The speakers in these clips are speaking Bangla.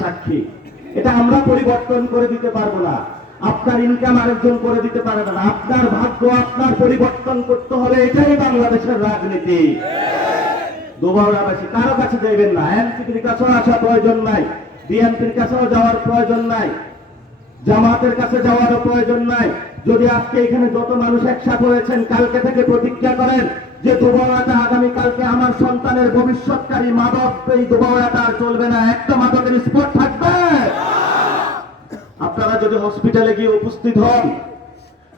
সাক্ষী। এটা আমরা পরিবর্তন করে দিতে পারবো না, আপনার ইনকাম আরেকজন করে দিতে পারবে না, আপনার ভাগ্য আপনার পরিবর্তন করতে হবে। এটাই বাংলাদেশের রাজনীতি। দুবাউড়াবাসী কারো কাছে যাইবেন না, এনসিপির কাছেও আসা প্রয়োজন নাই, বিএনপির কাছেও যাওয়ার প্রয়োজন নাই, জামাতের কাছে যাওয়ারও প্রয়োজন নাই। যদি আজকে এখানে যত মানুষ একসাথে হয়েছেন, কালকে থেকে প্রতিজ্ঞা করেন যে দুবাউড়াতে আগামীকালকে আমার সন্তানের ভবিষ্যৎকারী মাদক এই দুবাউড়াতে আর চলবে না, একটা মাদকের স্পট থাকবে। আপনারা যদি হসপিটালে গিয়ে উপস্থিত হন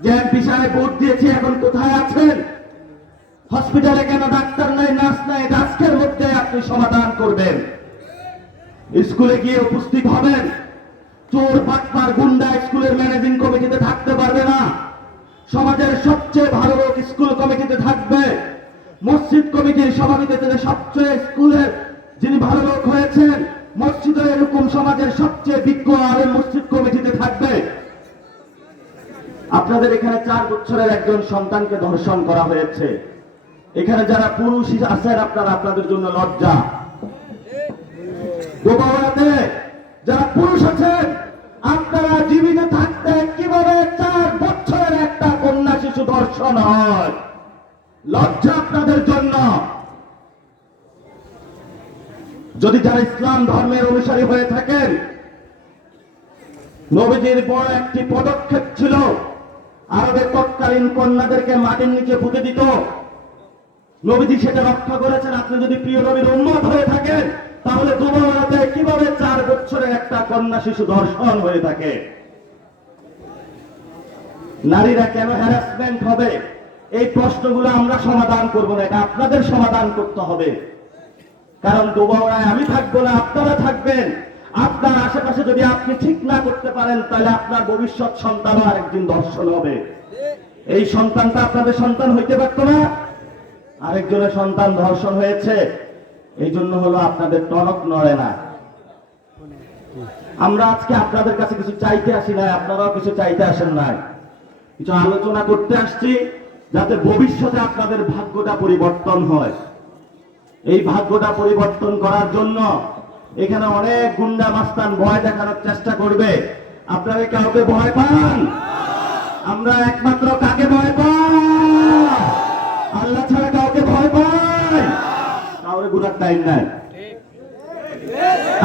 যে এমপি সাহেব ভোট দিয়েছি, এখন কোথায় আছেন, হসপিটালে কেন ডাক্তার নাই, নার্স নাই, আজকের মধ্যে আপনি সমাধান করবেন। স্কুলে গিয়ে উপস্থিত হবেন, চোর বাটপার গুন্ডা স্কুলের ম্যানেজিং কমিটিতে থাকতে পারবে না, সমাজের সবচেয়ে ভালো লোক স্কুল কমিটিতে থাকবে, মসজিদ কমিটির সভাপতিতে সবচেয়ে স্কুলের যিনি ভালো লোক হয়েছেন, মসজিদে এরকম সমাজের সবচেয়ে বিজ্ঞ আলেম মসজিদ কমিটিতে থাকবে। আপনাদের এখানে 4 বছরের একজন সন্তানকে ধর্ষণ করা হয়েছে। এখানে যারা পুরুষ আছেন আপনারা, আপনাদের জন্য লজ্জা। দুবাউড়াতে যারা পুরুষ আছেন, আপনারা জীবিত থাকতে কিভাবে 4 বছরের একটা কন্যা শিশু ধর্ষণ হয়, লজ্জা আপনাদের জন্য। যদি যারা ইসলাম ধর্মের অনুসারী হয়ে থাকেন, নবীজির বড় একটি পদক্ষেপ ছিল, আরবে তৎকালীন কন্যাদেরকে মাটির নিচে পুঁতে দিত। নবীজি সেটা রক্ষা করেছেন। আপনি যদি প্রিয় নবীর উম্মত হয়ে থাকেন, তাহলে দুবাউড়াতে কিভাবে 4 বছরের একটা কন্যা শিশু ধর্ষণ হয়ে থাকে? নারীরা কেন হ্যারাসমেন্ট হবে? এই প্রশ্নগুলো আমরা সমাধান করব না, এটা আপনাদের সমাধান করতে হবে। কারণ দুবাউড়ায় আমি থাকবো না, আপনারা থাকবেন। আপনার আশেপাশে যদি আপনি ঠিক না করতে পারেন, তাহলে আপনার ভবিষ্যৎ সন্তানও আরেকদিন ধর্ষণ হবে। এই সন্তানটা আপনাদের সন্তান হইতে পারত না, আরেকজনের সন্তান ধর্ষণ হয়েছে। এই জন্য হলো আপনাদের টনক নড়ে না। আমরা আজকে আপনাদের কাছে কিছু চাইতে আসি নাই, আপনারাও কিছু চাইতে আসেন নাই, কিছু আলোচনা করতে আসছি, যাতে ভবিষ্যতে আপনাদের ভাগ্যটা পরিবর্তন হয়। এই ভাগ্যটা পরিবর্তন করার জন্য এখানে অনেক গুন্ডা মাস্তান ভয় দেখানোর চেষ্টা করবে। আপনারা কাউকে ভয় পান? আমরা একমাত্র কাকে ভয় পাই? আল্লাহ ছাড়া কাউকে ভয় পাই? কাউরে গুনার টাইম নাই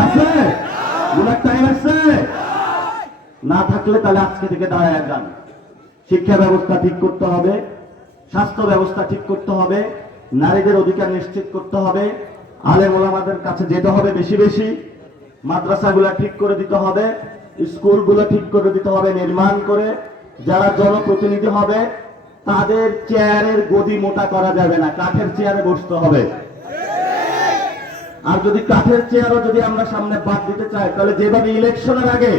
আছে? গুনার টাইম আছে? না থাকলে তাহলে আজকে থেকে দাঁড়ায় যান। শিক্ষা ব্যবস্থা ঠিক করতে হবে, স্বাস্থ্য ব্যবস্থা ঠিক করতে হবে, নারীদের অধিকার নিশ্চিত করতে হবে, আলেম ওলামাদের কাছে যেতে হবে বেশি বেশি, মাদ্রাসাগুলা ঠিক করে দিতে হবে, স্কুলগুলো ঠিক করে দিতে হবে নির্মাণ করে। যারা জনপ্রতিনিধি হবে তাদের চেয়ারের গদি মোটা করা যাবে না, কাঠের চেয়ারে বসতে হবে। আর যদি কাঠের চেয়ারও যদি আমরা সামনে বাদ দিতে চাই, তাহলে যেভাবে ইলেকশনের আগে